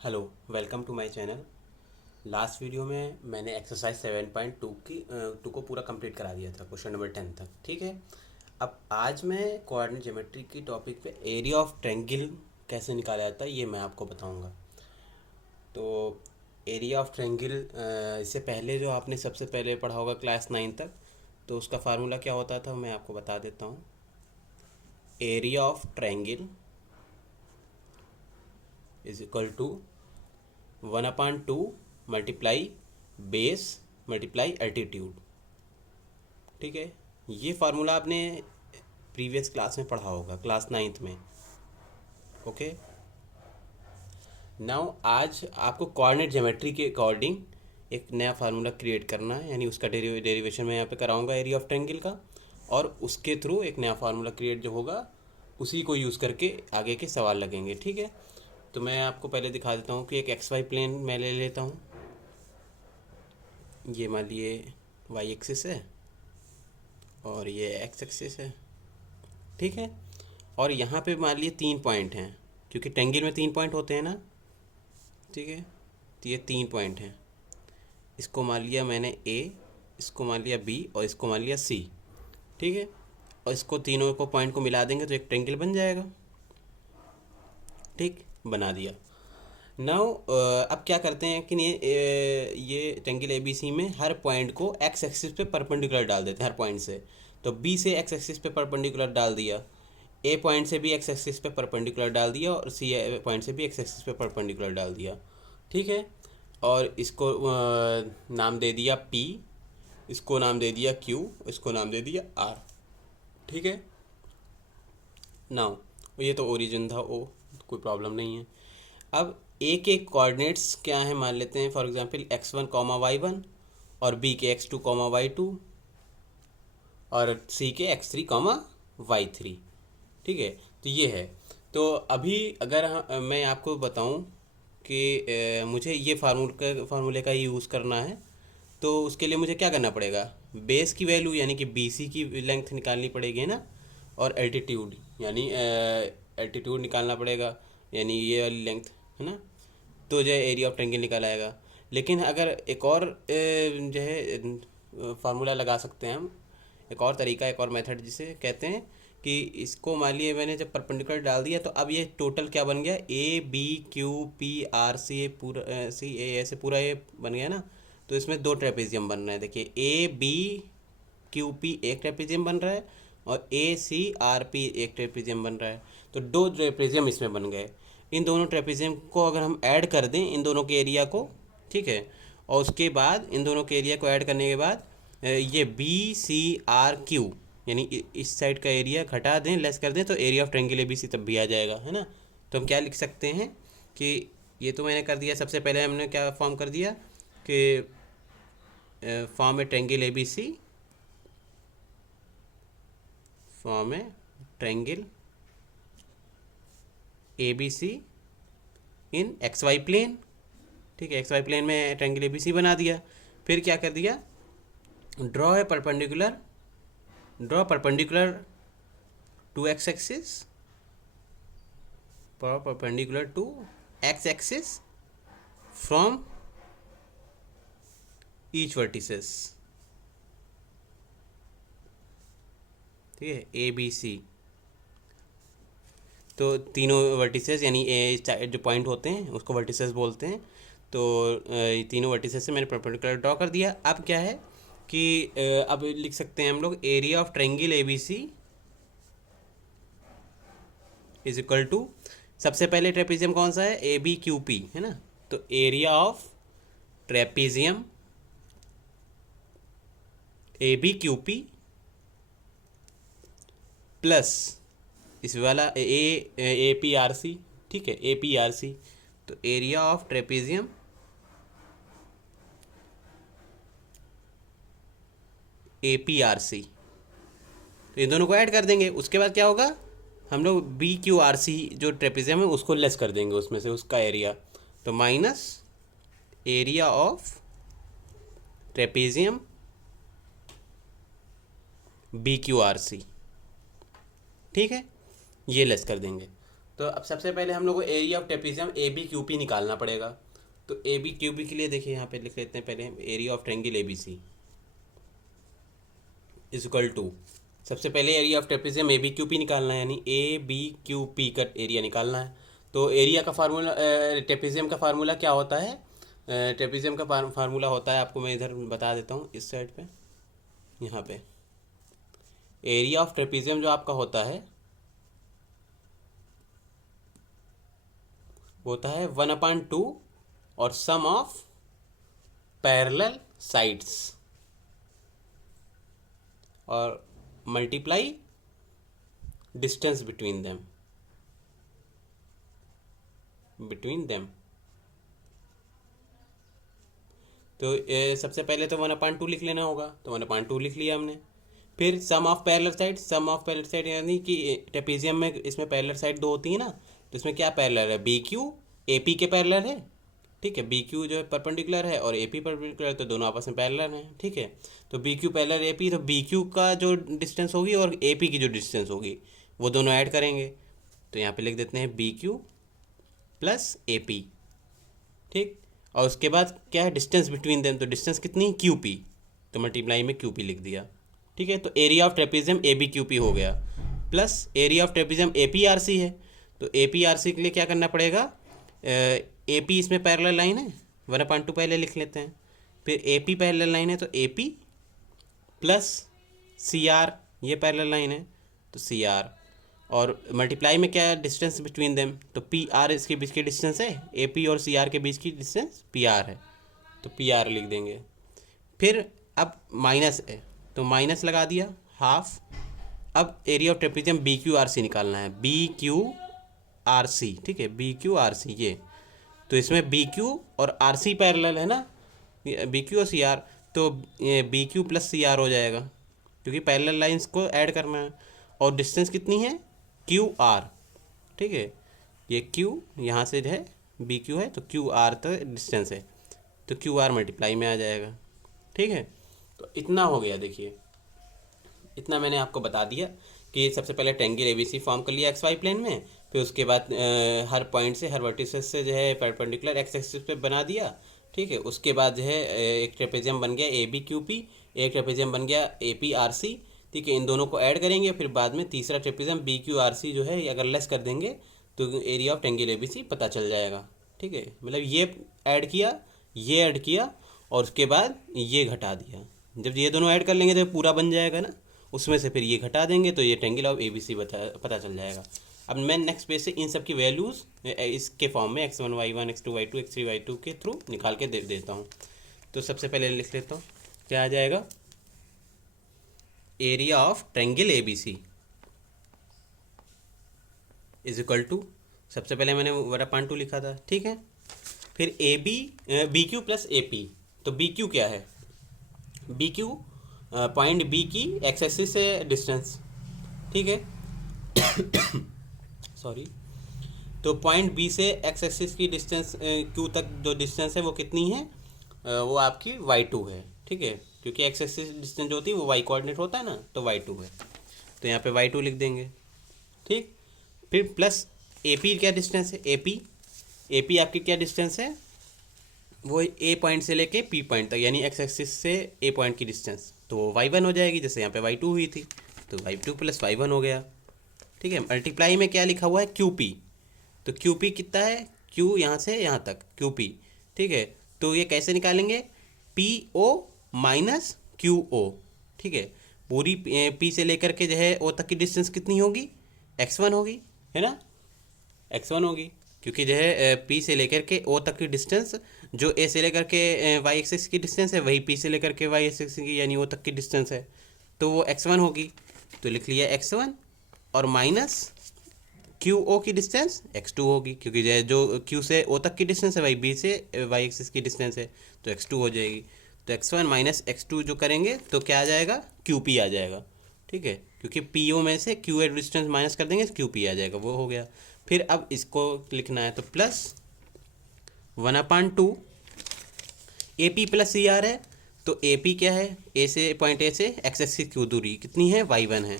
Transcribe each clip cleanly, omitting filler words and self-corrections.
Hello, welcome to my channel. Last video में मैंने exercise 7.2 to को पूरा कंप्लीट करा दिया था, क्वेश्चन नंबर 10 तक। ठीक है। अब आज मैं कोऑर्डिनेट ज्योमेट्री की टॉपिक पे एरिया ऑफ ट्रायंगल कैसे निकाला जाता है ये मैं आपको बताऊंगा। तो एरिया ऑफ ट्रायंगल इससे पहले जो आपने सबसे पहले पढ़ा होगा क्लास 9 तक, तो उसका फार्मूला क्या होता था मैं आपको बता देता हूँ। Area of triangle is equal to 1/2 multiply base multiply altitude. ठीक है। ये फार्मूला आपने प्रीवियस क्लास में पढ़ा होगा, क्लास 9th में। ओके। नाउ आज आपको कोऑर्डिनेट ज्योमेट्री के अकॉर्डिंग एक नया फार्मूला क्रिएट करना है, यानी उसका डेरिवेशन मैं यहाँ पे कराऊंगा एरिया ऑफ ट्रायंगल का, और उसके थ्रू एक नया फार्मूला क्रिएट जो होगा उसी को यूज़ करके आगे के सवाल लगेंगे। ठीक है। तो मैं आपको पहले दिखा देता हूँ कि एक एक्स वाई प्लेन मैं ले लेता हूँ। ये मान लिए वाई एक्सिस है और ये एक्स एक्सिस है। ठीक है। और यहाँ पे मान लिए 3 पॉइंट हैं, क्योंकि ट्रायंगल में 3 पॉइंट होते हैं ना। ठीक है। तो ये 3 पॉइंट हैं। इसको मान लिया मैंने ए, इसको मान लिया बी और इसको मान लिया सी। ठीक है। और इसको तीनों को पॉइंट को मिला देंगे तो एक ट्रायंगल बन जाएगा। ठीक, बना दिया। नाउ अब क्या करते हैं कि ये ट्रायंगल ए बी सी में हर पॉइंट को एक्स एक्सिस पे परपेंडिकुलर डाल देते हैं हर पॉइंट से। तो बी से एक्स एक्सिस पे परपेंडिकुलर डाल दिया, ए पॉइंट से भी एक्स एक्सिस पे परपेंडिकुलर डाल दिया और सी पॉइंट से भी एक्स एक्सिस पे परपेंडिकुलर डाल दिया। ठीक है। और इसको नाम दे दिया पी, इसको नाम दे दिया क्यू, इसको नाम दे दिया आर। ठीक है। नाउ ये तो ओरिजिन था ओ, कोई प्रॉब्लम नहीं है। अब ए के कोऑर्डिनेट्स क्या हैं मान लेते हैं, for example x1 comma y1 और बी के x2 कॉमा y2 और सी के x3 कॉमा y3। ठीक है। तो ये है। तो अभी अगर मैं आपको बताऊं कि मुझे ये फार्मूले का यूज़ करना है, तो उसके लिए मुझे क्या करना पड़ेगा, बेस की वैल्यू यानी कि बी सी की लेंथ निकालनी पड़ेगी ना, और एल्टीट्यूड यानी एल्टीट्यूड निकालना पड़ेगा, यानी ये वाली लेंथ है ना। तो जो है एरिया ऑफ ट्रायंगल निकल आएगा। लेकिन अगर एक और जो है फार्मूला लगा सकते हैं हम, एक और तरीका, एक और मेथड जिसे कहते हैं कि इसको मान लिए मैंने जब परपेंडिकुलर डाल दिया तो अब ये टोटल क्या बन गया, A B Q P R C, A पूरा सी ए ऐसे पूरा ये बन गया ना। तो इसमें 2 ट्रेपेजियम बन रहे हैं। देखिए ए बी क्यू पी एक ट्रेपेजियम बन रहा है और ए सी आर पी एक ट्रेपेजियम बन रहा है। तो 2 ट्रेपेजियम इसमें बन गए। इन दोनों ट्रेपेजियम को अगर हम ऐड कर दें इन दोनों के एरिया को, ठीक है, और उसके बाद इन दोनों के एरिया को ऐड करने के बाद ये बी सी आर क्यू यानी इस साइड का एरिया घटा दें, लेस कर दें, तो area of triangle A B C तब भी आ जाएगा, है ना। तो हम क्या लिख सकते हैं कि ये तो मैंने कर दिया, सबसे पहले हमने क्या फॉर्म कर दिया कि फॉर्म है triangle A B C, form है triangle A B C in X Y plane. ठीक है। एक्स वाई प्लेन में ट्रायंगल ए बी सी बना दिया। फिर क्या कर दिया, ड्रॉ है perpendicular, draw perpendicular to X axis, perpendicular to X axis from each vertices. ठीक है। ए बी सी, तो तीनों वर्टिसेस यानी ए जो पॉइंट होते हैं उसको वर्टिसेस बोलते हैं। तो ये तीनों वर्टिसेस से मैंने परपेंडिकुलर ड्रॉ कर दिया। अब क्या है कि अब लिख सकते हैं हम लोग area of triangle A B C is equal to, सबसे पहले ट्रेपेजियम कौन सा है, ए बी क्यू पी, है ना। तो area of trapezium A B Q P plus इस वाला ए पी आर सी। ठीक है। ए पी आर सी, तो area of trapezium A P R C, तो इन दोनों को ऐड कर देंगे। उसके बाद क्या होगा, हम लोग बी क्यू आर सी जो ट्रेपेजियम है उसको लेस कर देंगे उसमें से, उसका एरिया, तो minus area of trapezium B Q R C. ठीक है। ये लेस कर देंगे तो अब सबसे पहले हम लोग को area of trapezium A B Q P निकालना पड़ेगा। तो ए बी क्यू पी के लिए देखिए यहाँ पे लिख लेते हैं पहले area of triangle A B C is equal to, सबसे पहले area of trapezium A B Q P निकालना है, यानी ए बी क्यू पी का एरिया निकालना है। तो एरिया का फार्मूला, ट्रेपेजियम का फार्मूला क्या होता है? ट्रेपेजियम का फार्मूला होता है, आपको मैं इधर बता देता हूँ इस साइड पे, यहाँ पे एरिया ऑफ ट्रेपेजियम जो आपका होता है वो होता है 1/2 और सम ऑफ पैरेलल साइड्स और मल्टीप्लाई डिस्टेंस बिटवीन देम तो सबसे पहले तो 1/2 लिख लेना होगा, तो 1/2 लिख लिया हमने। फिर सम ऑफ पैरेलल साइड यानी कि ट्रेपेजियम में इसमें पैरेलल साइड दो होती है ना, तो इसमें क्या पैरेलल है? बी क्यू ए पी के पैरेलल है, ठीक है। बी क्यू जो है परपेंडिकुलर है और ए पी परपेंडिकुलर, तो दोनों आपस में पैरेलल हैं, ठीक है। तो B Q parallel A P, तो बी क्यू का जो डिस्टेंस होगी और ए पी की जो डिस्टेंस होगी वो दोनों ऐड करेंगे। तो यहाँ पे लिख देते हैं B Q plus A P, ठीक। और उसके बाद क्या है? डिस्टेंस बिटवीन देम, तो डिस्टेंस कितनी? क्यू पी, तो मल्टीप्लाई में क्यू पी लिख दिया, ठीक है। तो area of trapezium A B Q P हो गया, plus area of trapezium A P R C है। तो ए पी आर सी के लिए क्या करना पड़ेगा? ए पी इसमें पैरेलल लाइन है, 1/2 पहले लिख लेते हैं। फिर ए पी पैरेलल लाइन है, तो A P plus C R, ये पैरेलल लाइन है तो सी आर, और मल्टीप्लाई में क्या है? डिस्टेंस बिटवीन देम, तो पी आर इसके बीच की डिस्टेंस है, ए पी और सी आर के बीच की डिस्टेंस पी आर है, तो पी आर लिख देंगे। फिर अब माइनस है तो माइनस लगा दिया हाफ। अब area of trapezium B Q R C निकालना है, बी क्यू आर सी, ठीक है, बी क्यू आर सी ये। तो इसमें बी क्यू और आर सी पैरेलल है ना, बी क्यू और सी आर, तो B Q plus C R हो जाएगा क्योंकि पैरेलल लाइंस को ऐड करना है। और डिस्टेंस कितनी है? क्यू आर, ठीक है। ये क्यू यहाँ से जो है बी क्यू है, तो क्यू आर तक डिस्टेंस है, तो क्यू आर मल्टीप्लाई में आ जाएगा, ठीक है। तो इतना हो गया, देखिए इतना मैंने आपको बता दिया कि सबसे पहले ट्रायंगल एबीसी फॉर्म कर लिया एक्स वाई प्लेन में, फिर उसके बाद हर पॉइंट से, हर वर्टिसेस से जो है परपेंडिकुलर एक्स एक्सिस पे बना दिया, ठीक है। उसके बाद जो है एक ट्रेपेजियम बन गया ए बी क्यू पी, एक ट्रेपेजियम बन गया ए पी आर सी, ठीक है। इन दोनों को ऐड करेंगे, फिर बाद में तीसरा trapezium B Q R C जो है अगर लेस कर देंगे तो एरिया ऑफ ट्रायंगल एबीसी पता चल जाएगा, ठीक है। मतलब ये ऐड किया, ये ऐड किया और उसके बाद ये घटा दिया। जब ये दोनों ऐड कर लेंगे तो पूरा बन जाएगा ना, उसमें से फिर ये घटा देंगे तो ये ट्रायंगल ऑफ एबीसी पता चल जाएगा। अब मैं नेक्स्ट पेज से इन सब की वैल्यूज़ इसके फॉर्म में x1 y1 x2 y2 x3 y2 के थ्रू निकाल के दे देता हूँ। तो सबसे पहले लिख लेता हूँ, क्या आ जाएगा? Area of triangle ABC is equal to, सबसे पहले मैंने 1/2 लिखा था, ठीक है। फिर A B B Q plus A P, तो बी क्यू क्या है? बी क्यू पॉइंट बी की एक्स एक्सिस से डिस्टेंस, ठीक है। सॉरी, तो पॉइंट बी से एक्स एक्सिस की डिस्टेंस क्यू तक जो डिस्टेंस है वो कितनी है? वो आपकी y2 है, ठीक है, क्योंकि एक्स एक्सिस डिस्टेंस जो होती है वो y कोऑर्डिनेट होता है ना, तो y2 है, तो यहाँ पे y2 लिख देंगे, ठीक। फिर प्लस ए पी क्या डिस्टेंस है? ए पी आपकी क्या डिस्टेंस है? वो ए पॉइंट से लेके पी पॉइंट तक, यानी एक्स एक्सिस से ए पॉइंट की डिस्टेंस, तो y1 हो जाएगी, जैसे यहाँ पे y2 हुई थी, तो y2 प्लस y1 हो गया, ठीक है। मल्टीप्लाई में क्या लिखा हुआ है? QP, तो QP कितना है? Q यहाँ से यहाँ तक QP, ठीक है। तो ये कैसे निकालेंगे? PO माइनस QO, ठीक है। पूरी P से लेकर के जो है O तक की डिस्टेंस कितनी होगी? x1 होगी, है ना, x1 होगी, क्योंकि जो है P से लेकर के O तक की डिस्टेंस जो A से लेकर के y एक्सिस की डिस्टेंस है वही P से लेकर के y एक्सिस की यानी O तक की डिस्टेंस है, तो वो x1 होगी, तो लिख लिया x1 और माइनस QO की डिस्टेंस x2 होगी, क्योंकि जो Q से O तक की डिस्टेंस है वही B से y एक्सिस की डिस्टेंस है, तो x2 हो जाएगी। तो x1 माइनस x2 जो करेंगे तो क्या आ जाएगा? QP आ जाएगा, ठीक है, क्योंकि PO में से QA डिस्टेंस माइनस कर देंगे तो QP आ जाएगा, वो हो गया। फिर अब इसको लिखना है, तो प्लस 1/2 AP प्लस CR है, तो AP क्या है? A से पॉइंट A से एक्स एक्सिस की दूरी कितनी है? y1 है,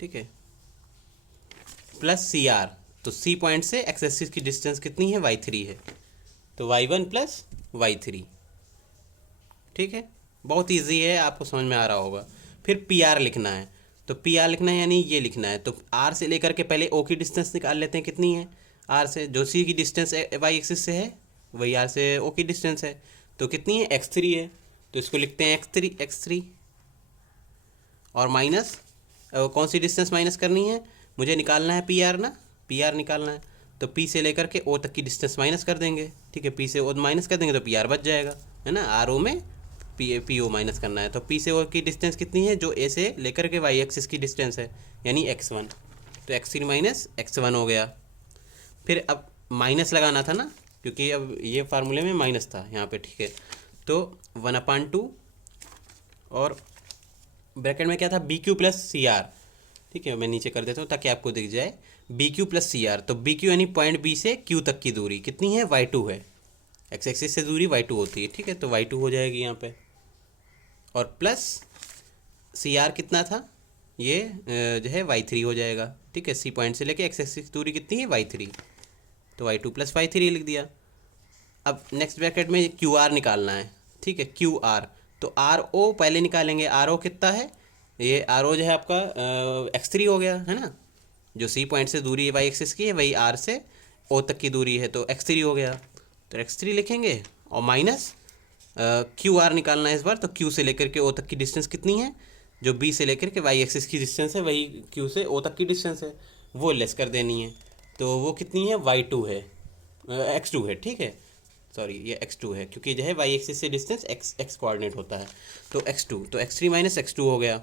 ठीक है, प्लस CR, तो सी पॉइंट से एक्स एक्सिस की डिस्टेंस कितनी है, y3 है, तो y1 प्लस y3। ठीक है, बहुत इजी है, आपको समझ में आ रहा होगा। फिर पी आर लिखना है, तो पी आर लिखना है यानी ये लिखना है, तो आर से लेकर के पहले ओ की डिस्टेंस निकाल लेते हैं, कितनी है आर से, जो सी की डिस्टेंस वाई एक्सिस से है वही आर से ओ की डिस्टेंस है, तो कितनी है x3 है, तो इसको लिखते हैं x3 और माइनस कौन सी डिस्टेंस माइनस करनी है, मुझे निकालना है पी आर ना, पी आर निकालना है, तो पी से लेकर के ओ तक की डिस्टेंस माइनस कर देंगे। ठीक है, पी से ओ माइनस कर देंगे तो पी आर बच जाएगा, है ना, आर ओ में पी ओ माइनस करना है, तो पी से ओ की डिस्टेंस कितनी है, जो ए से लेकर के वाई एक्सिस की डिस्टेंस है यानी x1, तो x3 माइनस x1 हो गया। फिर अब माइनस लगाना था ना, क्योंकि अब ये फार्मूले में माइनस था यहाँ पे। ठीक है, तो 1/2 और ब्रैकेट में क्या था, B Q plus C R. ठीक है, मैं नीचे कर देता हूँ ताकि आपको दिख जाए, B Q plus C R, तो बी क्यू यानी पॉइंट बी से क्यू तक की दूरी कितनी है, y2 है, एक्स एक्सिस से दूरी y2 होती है। ठीक है, तो y2 हो जाएगी यहाँ पे, और प्लस सी आर कितना था, ये जो है y3 हो जाएगा। ठीक है, सी पॉइंट से लेके एक्स एक्सिस की दूरी कितनी है, y3, तो y2 प्लस y3 लिख दिया। अब नेक्स्ट ब्रैकेट में क्यू आर निकालना है। ठीक है, क्यू आर, तो आर ओ पहले निकालेंगे, आर ओ कितना है, ये आर ओ जो है आपका x3 हो गया, है ना, जो सी पॉइंट से दूरी है वाई एक्सिस की है वही आर से ओ तक की दूरी है, तो x3 हो गया, तो x3 लिखेंगे और माइनस क्यू आर निकालना है इस बार, तो क्यू से लेकर के ओ तक की डिस्टेंस कितनी है, जो बी से लेकर के वाई एक्सिस की डिस्टेंस है वही क्यू से ओ तक की डिस्टेंस है, वो लेस कर देनी है, तो वो कितनी है, y2 है, x2 है। ठीक है, सॉरी ये x2 है, क्योंकि जो है वाई एक्सिस से डिस्टेंस x कोऑर्डिनेट होता है, तो x2, तो x3 माइनस x2 हो गया।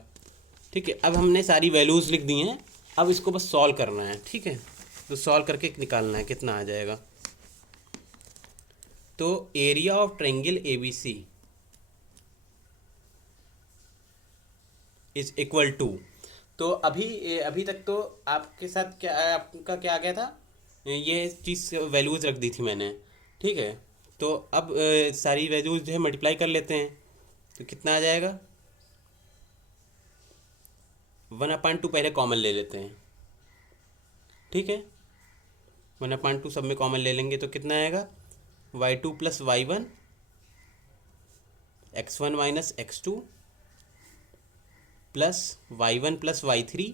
ठीक है, अब हमने सारी वैल्यूज़ लिख दी हैं, अब इसको बस सॉल्व करना है। ठीक है, तो सॉल्व करके निकालना है कितना आ जाएगा, तो area of triangle ABC is equal to, तो अभी तक तो आपके साथ क्या, आपका क्या आ गया था, ये चीज़ वैल्यूज़ रख दी थी मैंने। ठीक है, तो अब सारी वैल्यूज़ जो है मल्टीप्लाई कर लेते हैं, तो कितना आ जाएगा, 1/2 पहले कॉमन ले लेते हैं। ठीक है, 1/2 सब में कॉमन ले लेंगे तो कितना आएगा, y2 plus y1, x1 minus x2 plus y1 plus y3,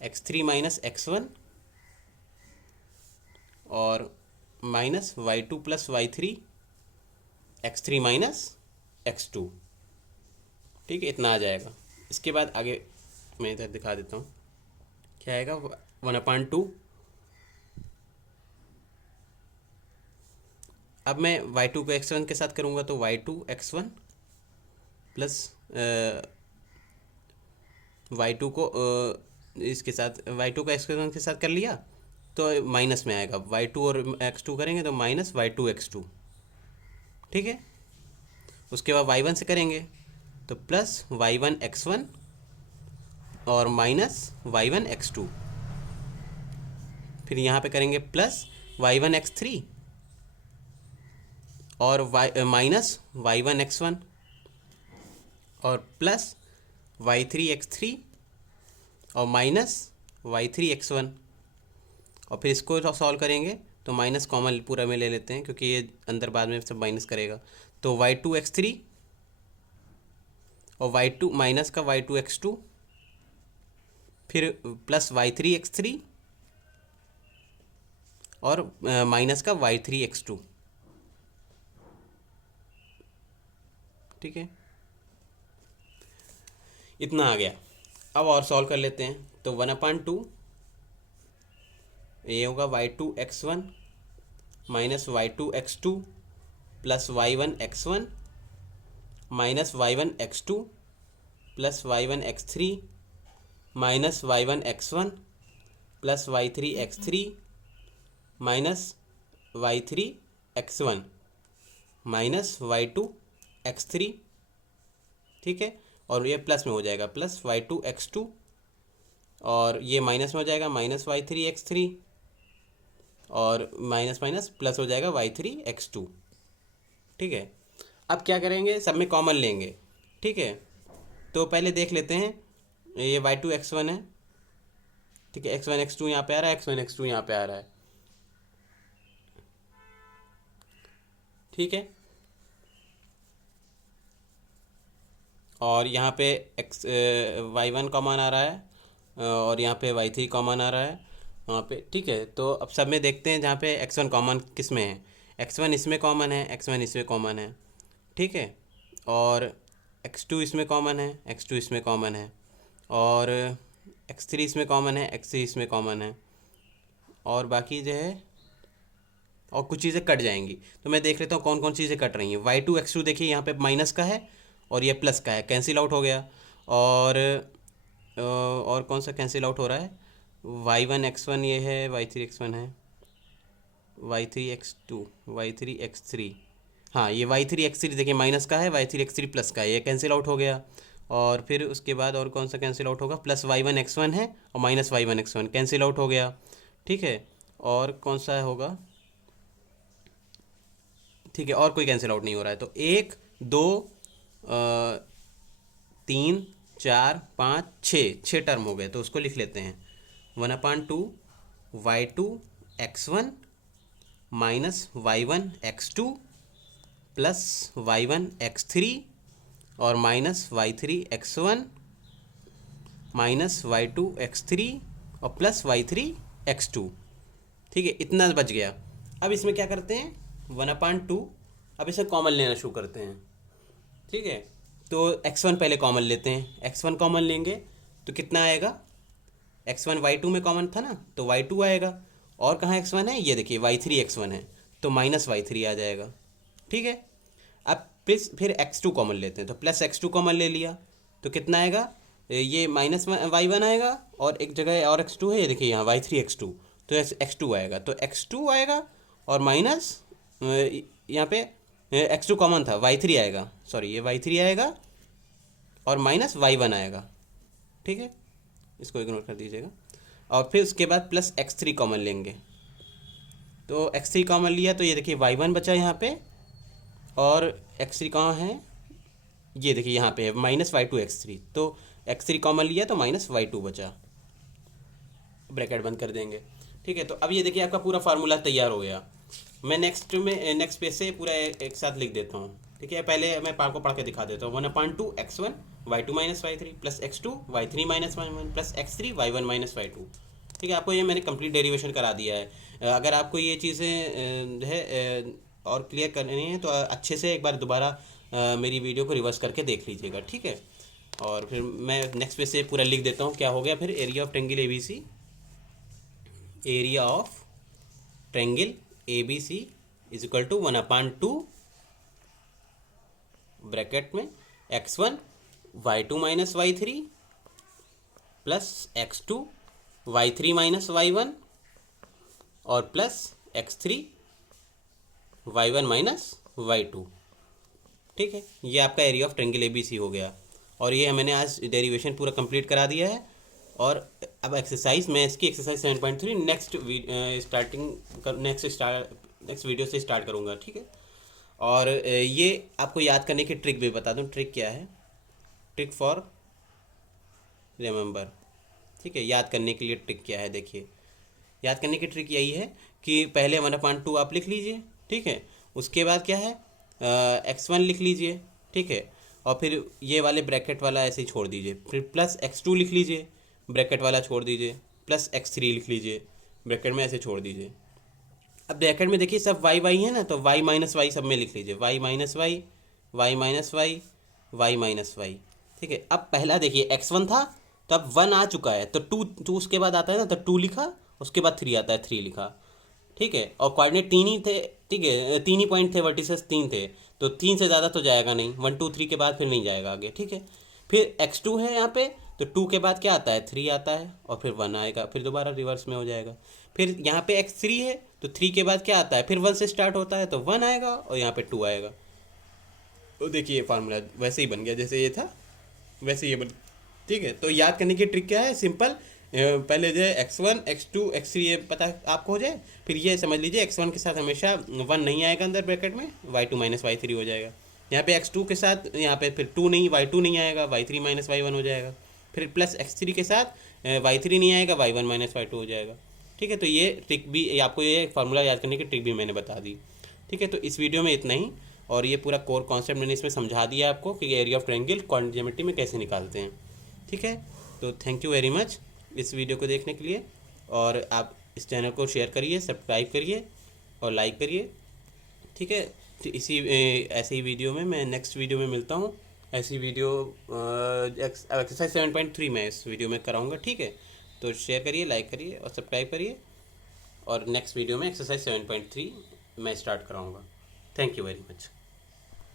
x3 minus x1 और minus y2 plus y3, x3 minus x2। ठीक है, इतना आ जाएगा। इसके बाद आगे मैं इधर दिखा देता हूँ क्या आएगा, 1/2, अब मैं y2 को x1 के साथ करूँगा तो y2 x1 प्लस y2 को इसके साथ y2 को x1 के साथ कर लिया तो माइनस में आएगा, y2 और x2 करेंगे तो माइनस y2 x2। ठीक है, उसके बाद y1 से करेंगे तो प्लस y1 x1 और माइनस y1 x2, फिर यहाँ पे करेंगे प्लस y1 x3 और माइनस y1 x1 और प्लस y3 x3 और माइनस y3 x1, और फिर इसको सॉल्व करेंगे तो माइनस कॉमन पूरा में ले लेते हैं क्योंकि ये अंदर बाद में सब माइनस करेगा, तो y2 x3 और y2 माइनस का y2 x2 फिर प्लस y3 x3 और माइनस का y3 x2। ठीक है, इतना आ गया। अब और सॉल्व कर लेते हैं, तो 1/2 ये होगा y2 x1 minus y2 x2 plus y1 x1 minus y1 x2 plus y1 x3 minus y1 x1 plus y3 x3 minus y3 x1 minus y2 x3। ठीक है, और ये प्लस में हो जाएगा प्लस y2 x2 और ये माइनस में हो जाएगा माइनस y3 x3 और माइनस माइनस प्लस हो जाएगा y3 x2। ठीक है, अब क्या करेंगे, सब में कॉमन लेंगे। ठीक है, तो पहले देख लेते हैं, ये y2 x1 है ठीक है, x1 x2 यहाँ पे आ रहा है, x1 x2 यहाँ पे आ रहा है। ठीक है, और यहाँ पे एक्स y1 कॉमन आ रहा है, और यहाँ पे y3 कॉमन आ रहा है वहाँ पे। ठीक है, तो अब सब में देखते हैं जहाँ पे x1 कॉमन किस में है। x1 इसमें कॉमन है, x1 इसमें कॉमन है। ठीक है, और x2 इसमें कॉमन है, x2 इसमें कॉमन है, और x3 इसमें कॉमन है, x3 इसमें कॉमन है, और बाकी जो है और कुछ चीज़ें कट जाएंगी। तो मैं देख लेता हूँ कौन कौन चीज़ें कट रही हैं। y2 x2 देखिए यहाँ पे माइनस का है और ये प्लस का है, कैंसिल आउट हो गया। और कौन सा कैंसिल आउट हो रहा है, y1 x1 ये है, y3 x1 है, y3 x2, y3 x3, हाँ ये y3 x3 देखिए माइनस का है, y3 x3 प्लस का है, ये कैंसिल आउट हो गया। और फिर उसके बाद और कौन सा कैंसिल आउट होगा, प्लस y1 x1 है और minus y1 x1 cancel out हो गया। ठीक है, और कौन सा होगा, ठीक है, और कोई कैंसिल आउट नहीं हो रहा है। तो 1 2 3 4 5 6 टर्म हो गए, तो उसको लिख लेते हैं 1/2 y2 x1 minus y1 x2 plus y1 x3 और minus y3 x1 minus y2 x3 और प्लस y3 x2। ठीक है, इतना बच गया। अब इसमें क्या करते हैं, 1/2, अब इसे कॉमन लेना शुरू करते हैं। ठीक है, तो x1 पहले कॉमन लेते हैं, x1 कॉमन लेंगे तो कितना आएगा, x1 y2 में कॉमन था ना, तो y2 आएगा। और कहाँ x1 है, ये देखिए y3 x1 है, तो माइनस y3 आ जाएगा। ठीक है, अब फिर x2 कॉमन लेते हैं, तो प्लस x2 कॉमन ले लिया तो कितना आएगा, ये माइनस y1 आएगा, और एक जगह और x2 है, ये देखिए यहाँ y3 x2, तो x2 आएगा, तो x2 आएगा और माइनस यहाँ पे x2 कॉमन था, y3 आएगा, सॉरी ये y3 आएगा और माइनस y1 आएगा। ठीक है, इसको इग्नोर कर दीजिएगा। और फिर उसके बाद प्लस x3 कॉमन लेंगे, तो x3 कॉमन लिया तो ये देखिए y1 बचा यहाँ पे, और x3 कहाँ है, ये देखिए यहाँ पे है माइनस y2 x3, तो x3 कॉमन लिया तो माइनस y2 बचा, ब्रैकेट बंद कर देंगे। ठीक है, तो अब ये देखिए आपका पूरा फार्मूला तैयार हो गया। मैं नेक्स्ट पेज से पूरा एक साथ लिख देता हूँ। ठीक है, पहले मैं पार को पढ़ के दिखा देता हूँ। 1/2 x1 y2 minus y3 plus x2 y3 minus y1 plus x3 y1 minus y2। ठीक है, आपको ये मैंने कंप्लीट डेरिवेशन करा दिया है। अगर आपको ये चीज़ें जो है और क्लियर करनी है तो अच्छे से एक बार दोबारा मेरी वीडियो को रिवर्स करके देख लीजिएगा। ठीक है, और फिर मैं नेक्स्ट पेज से पूरा लिख देता हूँ क्या हो गया। फिर area of triangle ABC, area of triangle ABC is equal to 1/2 bracket में x1 y2 minus y3 plus x2 y3 minus y1 और plus x3 y1 minus y2। ठीक है, ये आपका एरिया ऑफ ट्रायंगल ABC हो गया, और ये मैंने आज डेरिवेशन पूरा कंप्लीट करा दिया है। और अब एक्सरसाइज, मैं इसकी एक्सरसाइज 7.3 नेक्स्ट वीडियो से स्टार्ट करूँगा। ठीक है, और ये आपको याद करने की ट्रिक भी बता दूँ। ट्रिक क्या है, ट्रिक फॉर रिमेंबर। ठीक है, याद करने के लिए ट्रिक क्या है, देखिए याद करने की ट्रिक यही है कि पहले 1/2 आप लिख लीजिए। ठीक है, उसके बाद क्या है, x1 लिख लीजिए। ठीक है, और फिर ये वाले ब्रैकेट वाला ऐसे ही छोड़ दीजिए, फिर प्लस x2 लिख लीजिए, ब्रैकेट वाला छोड़ दीजिए, प्लस x3 लिख लीजिए, ब्रैकेट में ऐसे छोड़ दीजिए। अब ब्रैकेट में देखिए सब y है ना, तो y माइनस वाई सब में लिख लीजिए, y minus y, y minus y, y minus y. ठीक है, अब पहला देखिए x1 था, तो अब 1 आ चुका है, तो 2 उसके बाद आता है ना, तो 2 लिखा, उसके बाद 3 आता है, 3 लिखा। ठीक है, और कोऑर्डिनेट 3 ही थे। ठीक है, 3 ही पॉइंट थे, वर्टिसेस 3 थे, तो 3 से ज़्यादा तो जाएगा नहीं, 1 2 3 के बाद फिर नहीं जाएगा आगे। ठीक है, फिर x2 है यहाँ पे, तो 2 के बाद क्या आता है, 3 आता है, और फिर 1 आएगा, फिर दोबारा रिवर्स में हो जाएगा। फिर यहाँ पे x3 है, तो 3 के बाद क्या आता है, फिर 1 से स्टार्ट होता है, तो 1 आएगा, और यहाँ पे 2 आएगा। तो देखिए ये फार्मूला वैसे ही बन गया, जैसे ये था वैसे ये बन। ठीक है, तो याद करने की ट्रिक क्या है, सिंपल, पहले जो है x1 x2 x3 ये पता आपको हो जाए, फिर ये समझ लीजिए x1 के साथ हमेशा 1 नहीं आएगा अंदर ब्रैकेट में, y2 माइनस y3 हो जाएगा। यहाँ पे x2 के साथ यहाँ पे फिर 2 नहीं, y2 नहीं आएगा, y3 माइनस y1 हो जाएगा। फिर प्लस x3 के साथ y3 नहीं आएगा, y1 माइनस y2 हो जाएगा। ठीक है, तो ये ट्रिक भी आपको, ये फार्मूला याद करने की ट्रिक भी मैंने बता दी। ठीक है, तो इस वीडियो में इतना ही, और ये पूरा कोर कॉन्सेप्ट मैंने इसमें समझा दिया आपको कि area of triangle quadratic geometry में कैसे निकालते हैं। ठीक है, तो थैंक यू वेरी मच इस वीडियो को देखने के लिए, और आप इस चैनल को शेयर करिए, सब्सक्राइब करिए और लाइक करिए। ठीक है, तो ऐसे ही वीडियो में मैं नेक्स्ट वीडियो में मिलता हूँ। ऐसी वीडियो एक्सरसाइज 7.3 में इस वीडियो में कराऊंगा। ठीक है, तो शेयर करिए, लाइक करिए और सब्सक्राइब करिए, और नेक्स्ट वीडियो में एक्सरसाइज 7.3 मैं स्टार्ट कराऊंगा। Thank you very much.